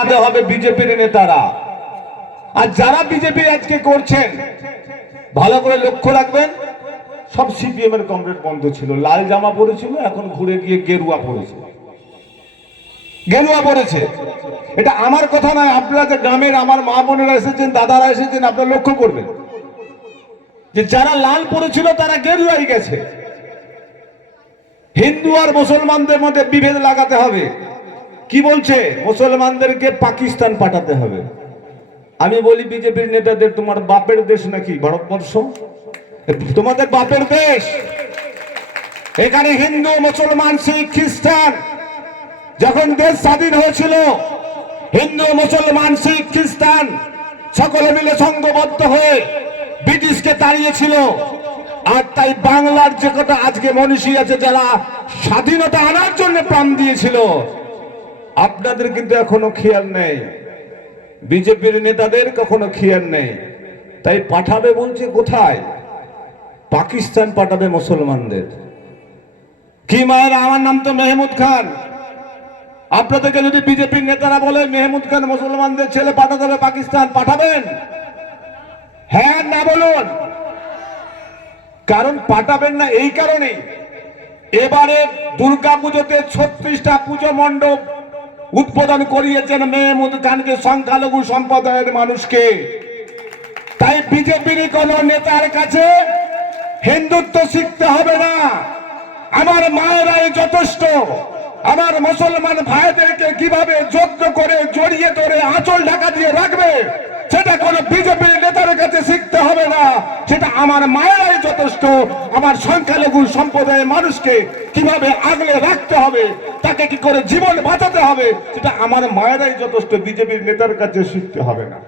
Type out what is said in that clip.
তাতে হবে বিজেপির নেতারা। আর যারা বিজেপি আজকে করছেন, ভালো করে লক্ষ্য রাখবেন, সব সিপিএম এর কমরেড বন্ধ ছিল। লাল জামা পরেছিল, এখন ঘুরে গিয়ে গেরুয়া পরেছে। গেরুয়া পড়েছে এটা আমার কথা নয়, আপনারা যে গ্রামের আমার মা বোনেরা এসেছেন, দাদারা এসেছেন, আপনারা লক্ষ্য করবেন। যে যারা লাল পড়েছিল তারা গেরুয়াই গেছে। হিন্দু আর মুসলমানদের মধ্যে বিভেদ লাগাতে হবে। কি বলছে? মুসলমানদেরকে পাকিস্তান পাঠাতে হবে। আমি বলি বিজেপির নেতাদের, তোমার বাপের দেশ নাকি ভারতবর্ষ? তোমাদের বাপের দেশ। এখানে হিন্দু, মুসলমান, শিখ, খ্রিস্টান, যখন দেশ স্বাধীন হয়েছিল, হিন্দু, মুসলমান, শিখ, খ্রিস্টান সকলে মিলে সংঘবদ্ধ হয়ে ব্রিটিশকে তাড়িয়েছিল। আর তাই বাংলার যে কটা আজকে মনীষী আছে, যারা স্বাধীনতা আনার জন্য প্রাণ দিয়েছিল আপনাদের কিন্তু এখনও খেয়াল নেই। বিজেপির নেতাদের কখনো খেয়াল নেই। তাই পাঠাবে বলছে কোথায়? পাকিস্তান পাঠাবে মুসলমানদের। কি মায়ের, আমার নাম তো মেহমুদ খান। আপনাদেরকে যদি বিজেপির নেতারা বলে, মেহমুদ খান মুসলমানদের ছেলে পাঠাতে হবে, পাকিস্তান পাঠাবেন? হ্যাঁ না বলুন। কারণ পাঠাবেন না এই কারণে এবারে দুর্গা পুজোতে ছত্রিশটা পুজো মণ্ডপ উদ্বোধন করিয়েছেন মেহমুদ খানকে সংখ্যালঘু সম্প্রদায়ের মানুষকে। তাই বিজেপির কোন নেতার কাছে হিন্দুত্ব শিখতে হবে না। আমার মায়েরাই যথেষ্ট। আমার মুসলমান ভাইদেরকে কীভাবে যোগ্য করে, জড়িয়ে ধরে আঁচল ঢাকা দিয়ে রাখবে, সেটা কোন নেতার শিখতে হবে না। সেটা আমার মায়েরাই যথেষ্ট। আমার সংখ্যালঘু সম্প্রদায়ের মানুষকে কীভাবে আগলে রাখতে হবে, তাকে কি করে জীবন বাঁচাতে হবে, সেটা আমার মায়েরাই যথেষ্ট। বিজেপির নেতার কাছে শিখতে হবে না।